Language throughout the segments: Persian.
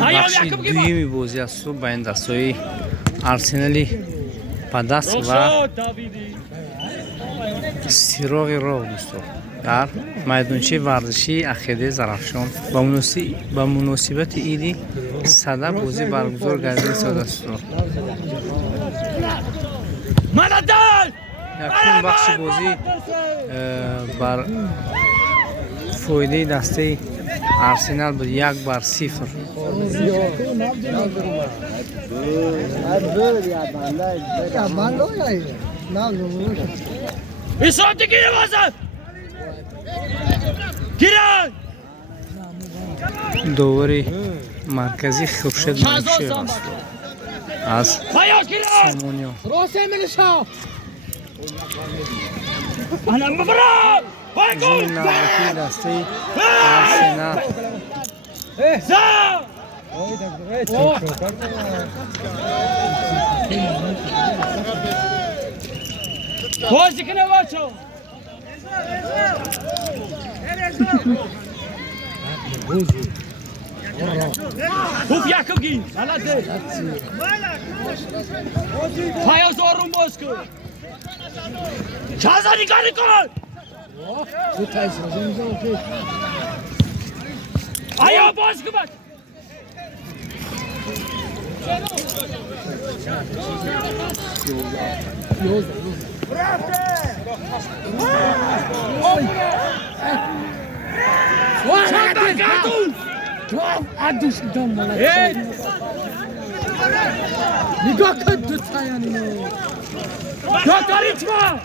بخش دویمی بازی است و بین دستای آرسنالی پدست و سیراغ راه دوستو در میدانچه ورزشی عقیده زرافشان با مناسبت عید صده بازی برگزار گردیده شده است. یکم بخش بازی بر فایده دسته آرسنال بود 1-0. دوری مرکزی خورشید منشی از سامونیو زمین نوکی دسته آرسنال بازی کنه بچه خوب یکم گی غلطه پایاز آروم باز کن چازا نگاری کن آیا باز کن بچه Aduş dam bana. Hey! Nigah kadar sayani. Doktor içme!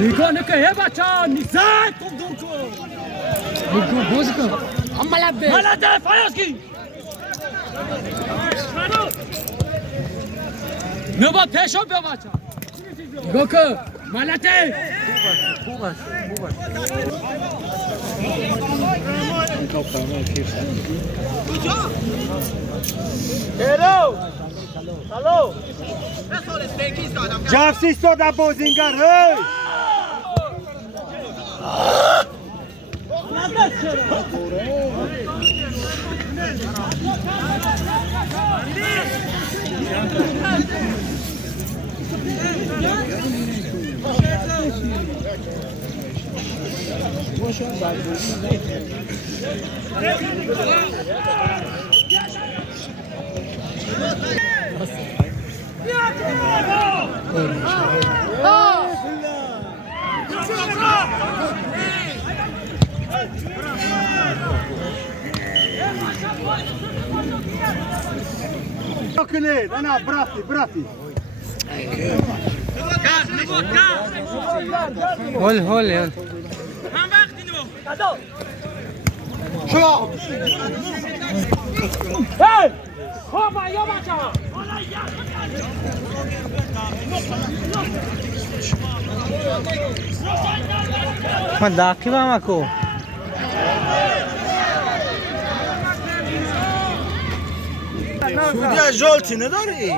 Nigah ne kaya baca? Nizat kum durko. Nigah boz ko. Ammalade. Malade fayaz ki. Ne bak teşo be baca. Nigah ko. Malade. Hello. Hello. جفت ایستادم بازینگر هی Okej, ana brati. هول شو Hey! Hoppa, ya baca. من داکی با مکو سودیا جولتی نداری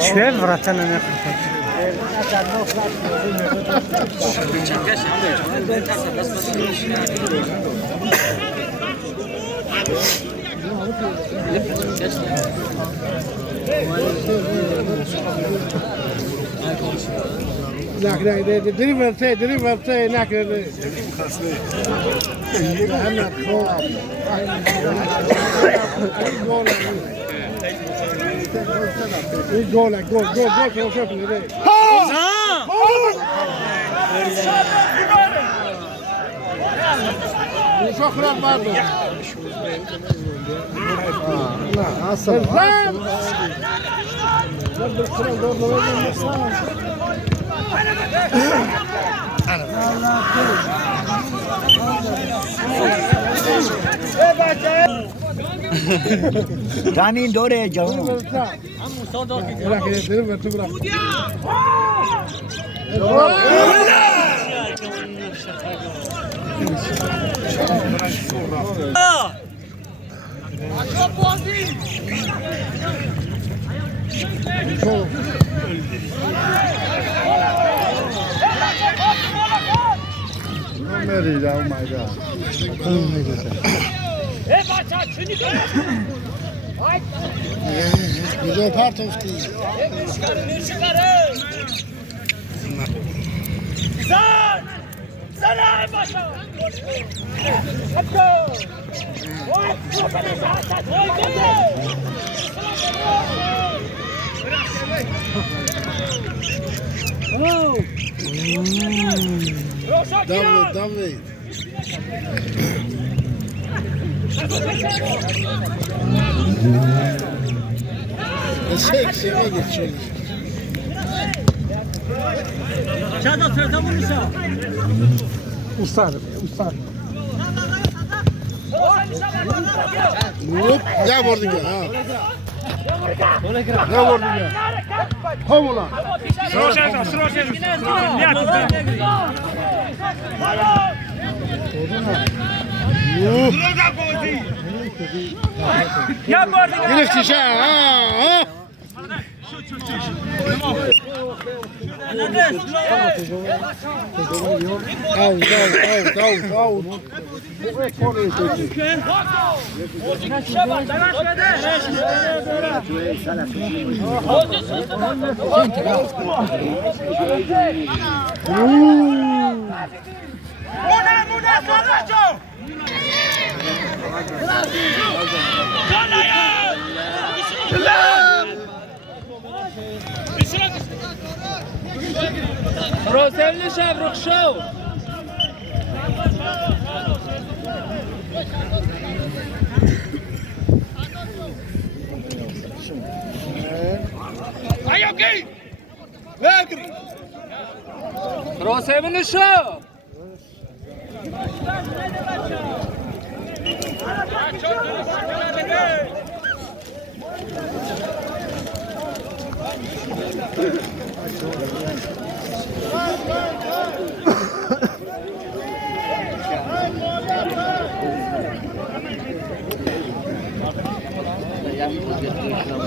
شوی وراتن نخورد Deriverse, nakre. Gol, زمین دوره جوان ولا كده ترى تبرع مريض او ماي جاد ای بچه چی میکنی؟ Güzel partoski. Sen! Sen ey başa! Hadi! Oy! Sokana şahsat! Oy gidi! Roşak ya! David. Şeye geçiyor. Çada sırta vurmuşa! Ustad. Hop, ya vurdun ya. Ha. Ne vurdun ya? Kom ulan. Sroşak! Ya vurdun! Giriş işe. Ha. Out. Roselli şavruk şov! Ayoki! Vegri! Roselli şov!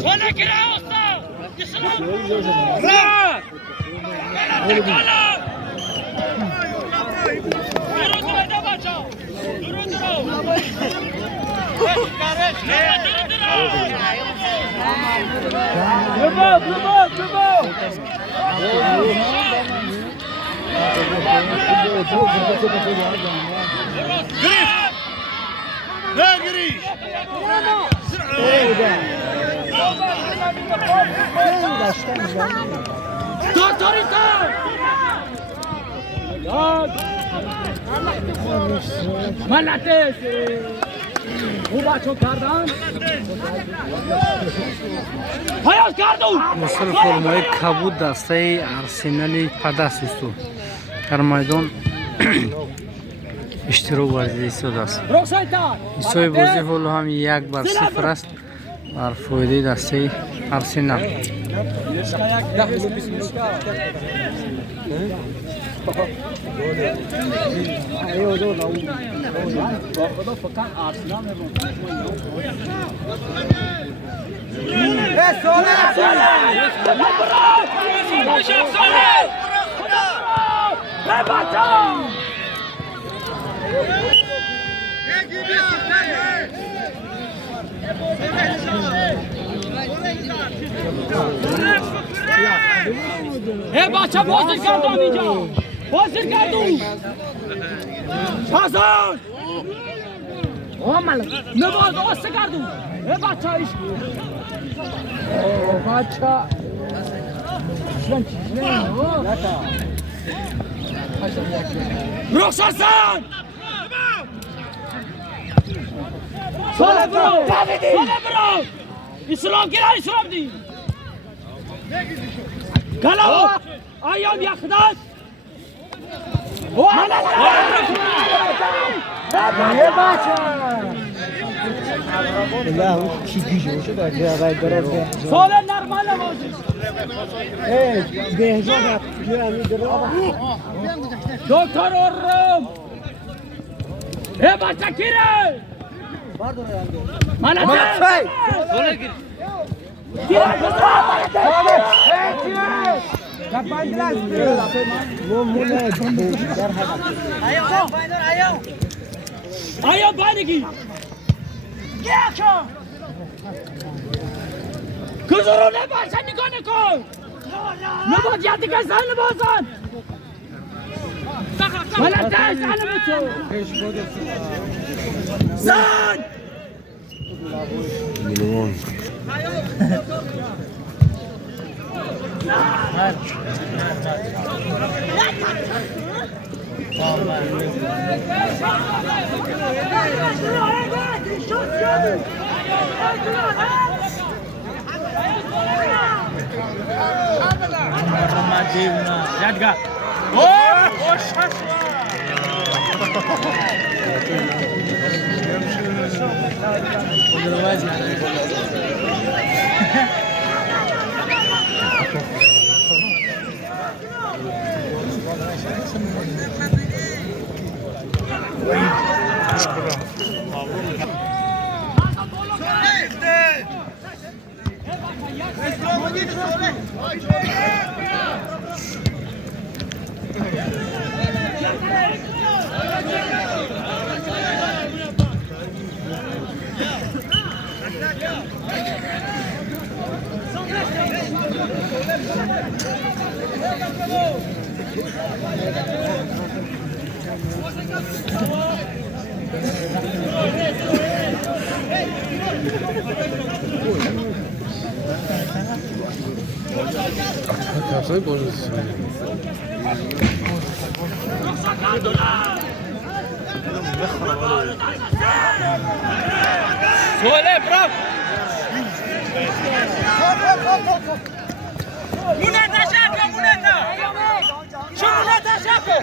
Sonra kira olsa! Rahat! Durun da baca! Durun! Ne giriş? Doktorita! Malates! Uba çok kardan. Hayat kardu! مصر فرمای کبود دسته ارسنالی پدست است در میدان اشتراک ورزشی شده است. Roksayta! ایسای بازی حال هم 1-0 است بر فایده دسته ارسنال. بچه بازی کردم اینجا بازی کردم حسن نباز آسته کردم بچه ایش بچه رخشارسان ساله برو اسلام گیره اسلام دی کلو آیام یخداش سال نرمال بازی دکتر اورم بچه کیره من آیا بانگی کزورو نباشن نگاه نکن نباید یادی که زن بازن ولی دست علمه تو زن سوله برام مونتا شاكو مونتا شو مونتا شاكو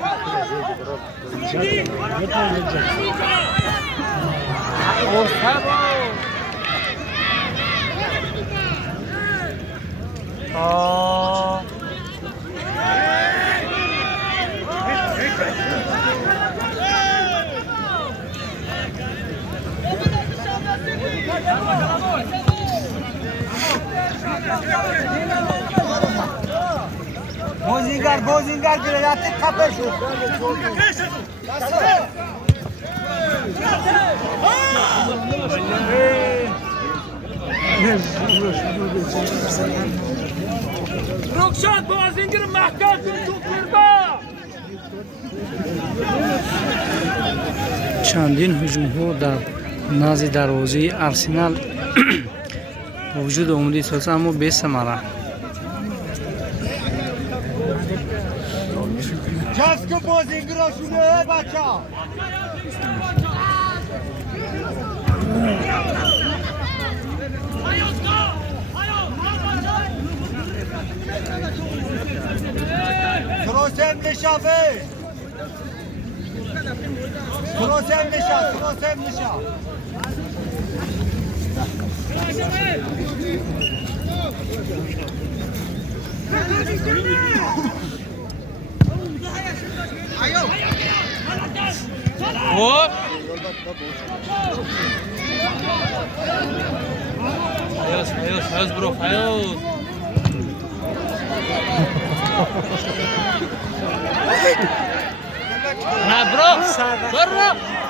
بوزینگر گریاتی خفه شد رخشاد بازینگر محکم تو کربا چندین هجوم‌ها در نزد دروازه آرسنال وجود آمده است اما به ثمره جاسکو بوزینگراشونه بچه Trosem nişafı. Trosem nişaf. Hop. Hayos bro, hayos. Na bro, bro.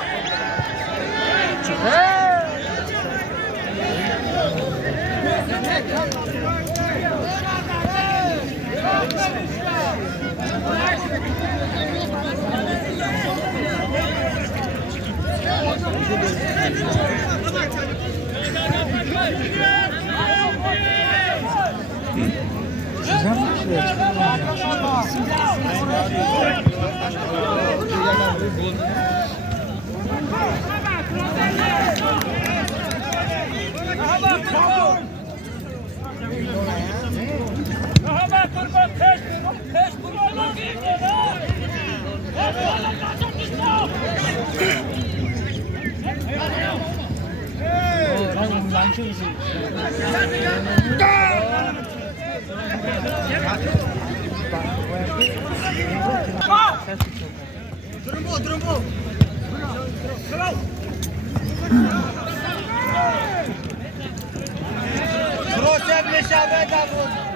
Prosim meşabe davul.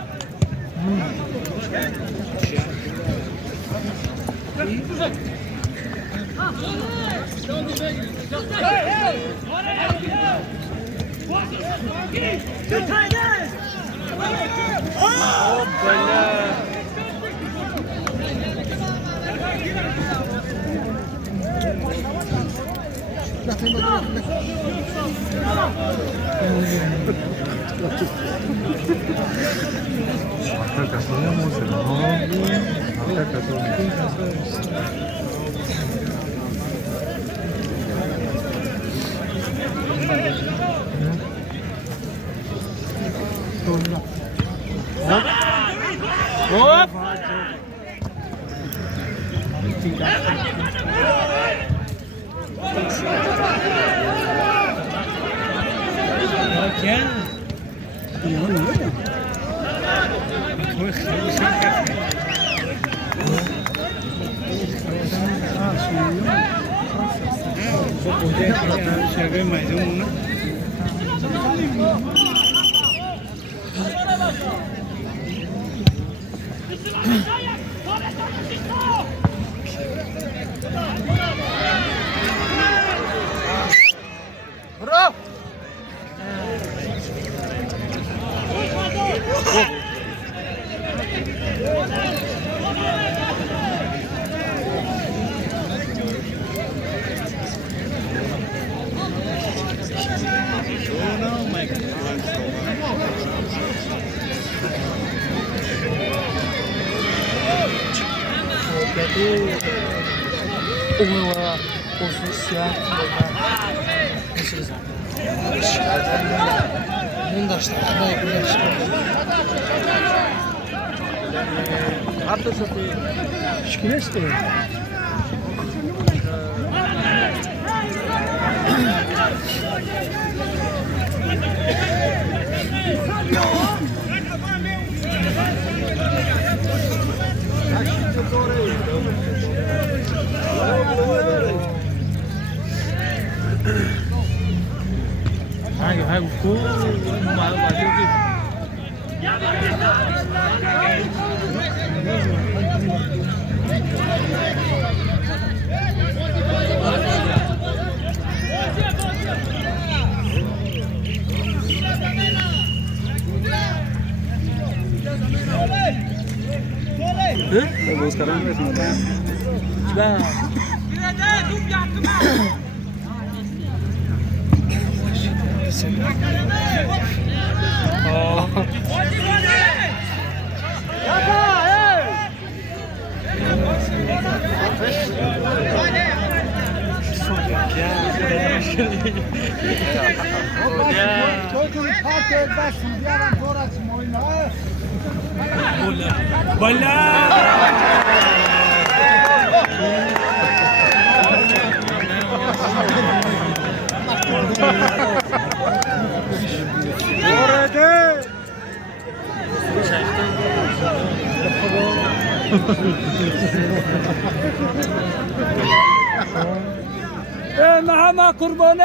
همه قربانی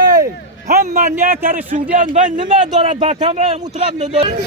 هم منیت در سعودیان و نمه دارد با کمره مطرب ندارد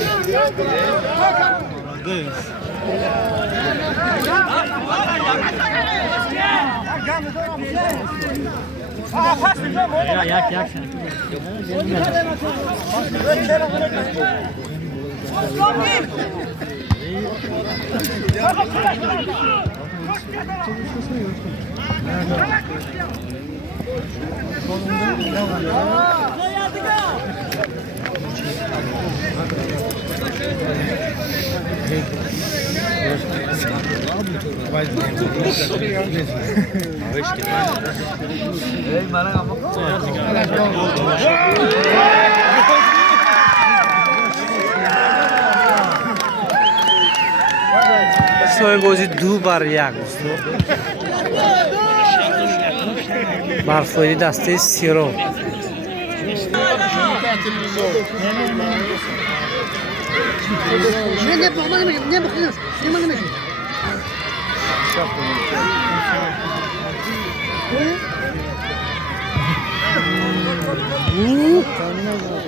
سوی بازی 2-1 برفایی دسته سیرو تلفزیون نه بخونم نمیشه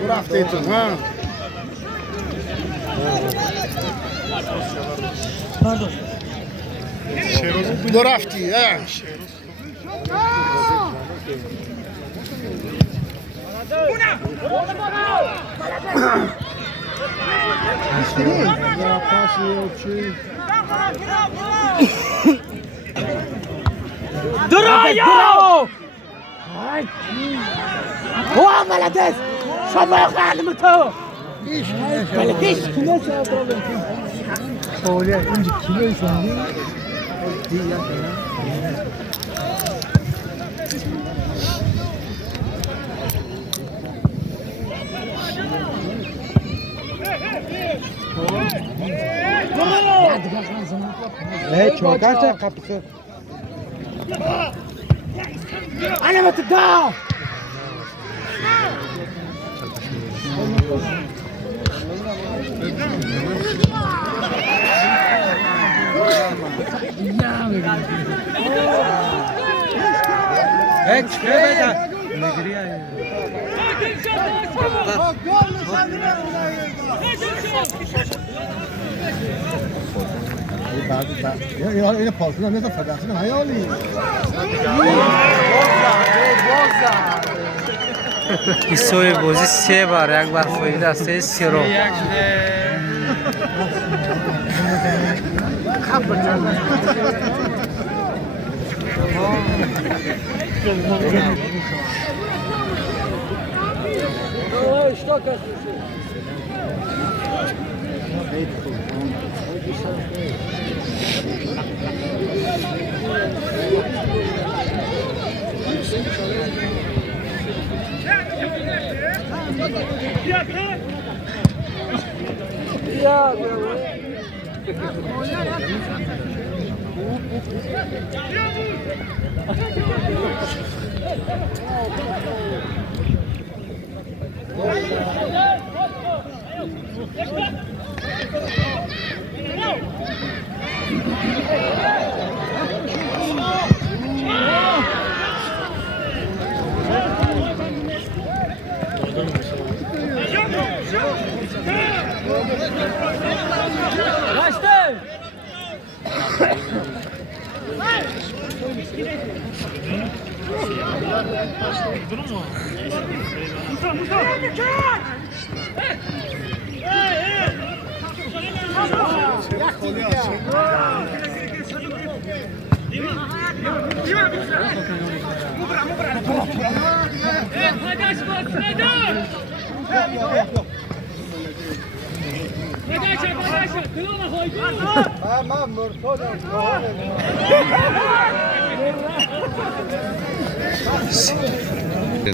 رفته تو ها دو رفتی ها درايو هو ملدس شما يخلم تو ملدس چوکاش kapısı. انا بتداو Hiç bebeden. اینو پاسونه مثل فدراسیون هیالی ایستوی بازی 3 بار یک بار فایده است 3 رو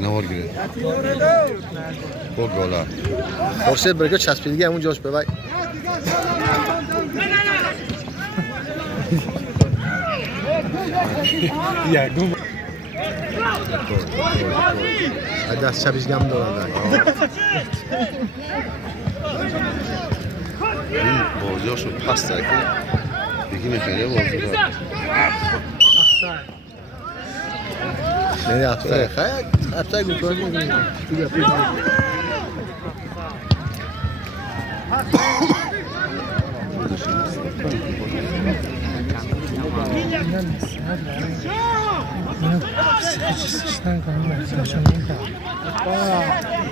نهار گیره با گالا خورشید برگه چسبیدگی همون جاش ببای دست چپش گم دارن این بازی هاشو پس ترکی دیگه میکنه بازی دار نه افسر خیلی افسر گفتن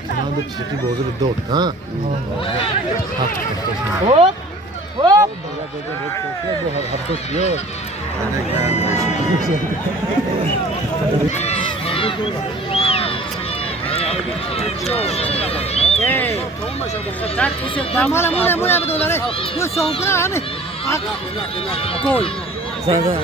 من به پسیکی بازی رو داد ها هوب هوب مال دلاره دو سوم کنه همه گل زنده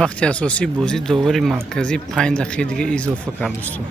وقتی اساسی بازی داور مرکزی 5 دقیقه دیگه اضافه کرد دوستان.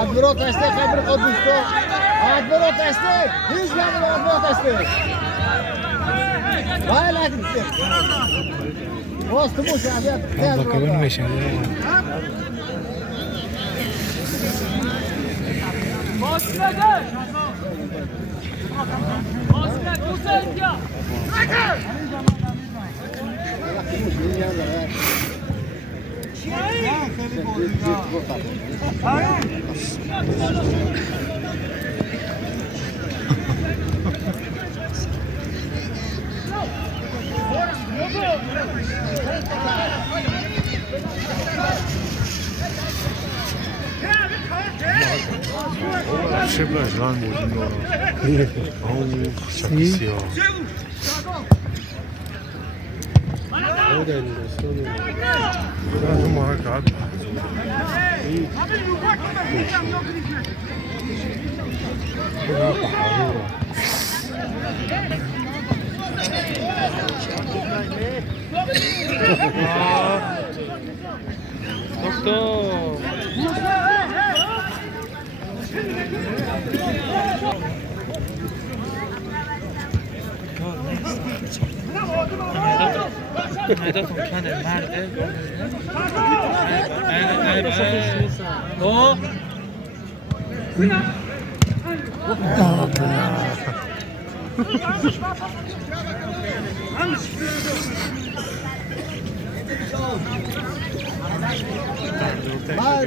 Admiral destek kabul koduştu. Admiral destek. Hiç gelmedi Admiral destek. Vay lan gitti. Bastı bu şahit. Bakalım meşale.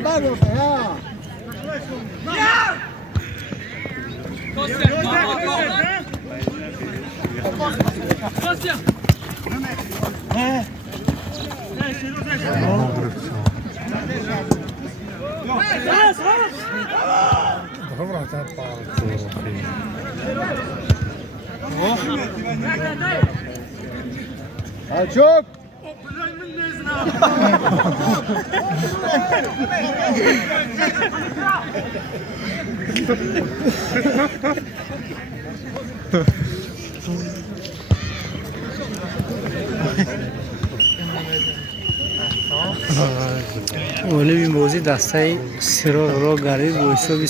بر ها شوف اولوی موزی دسته سیرو رو گردید با حساب 3-1.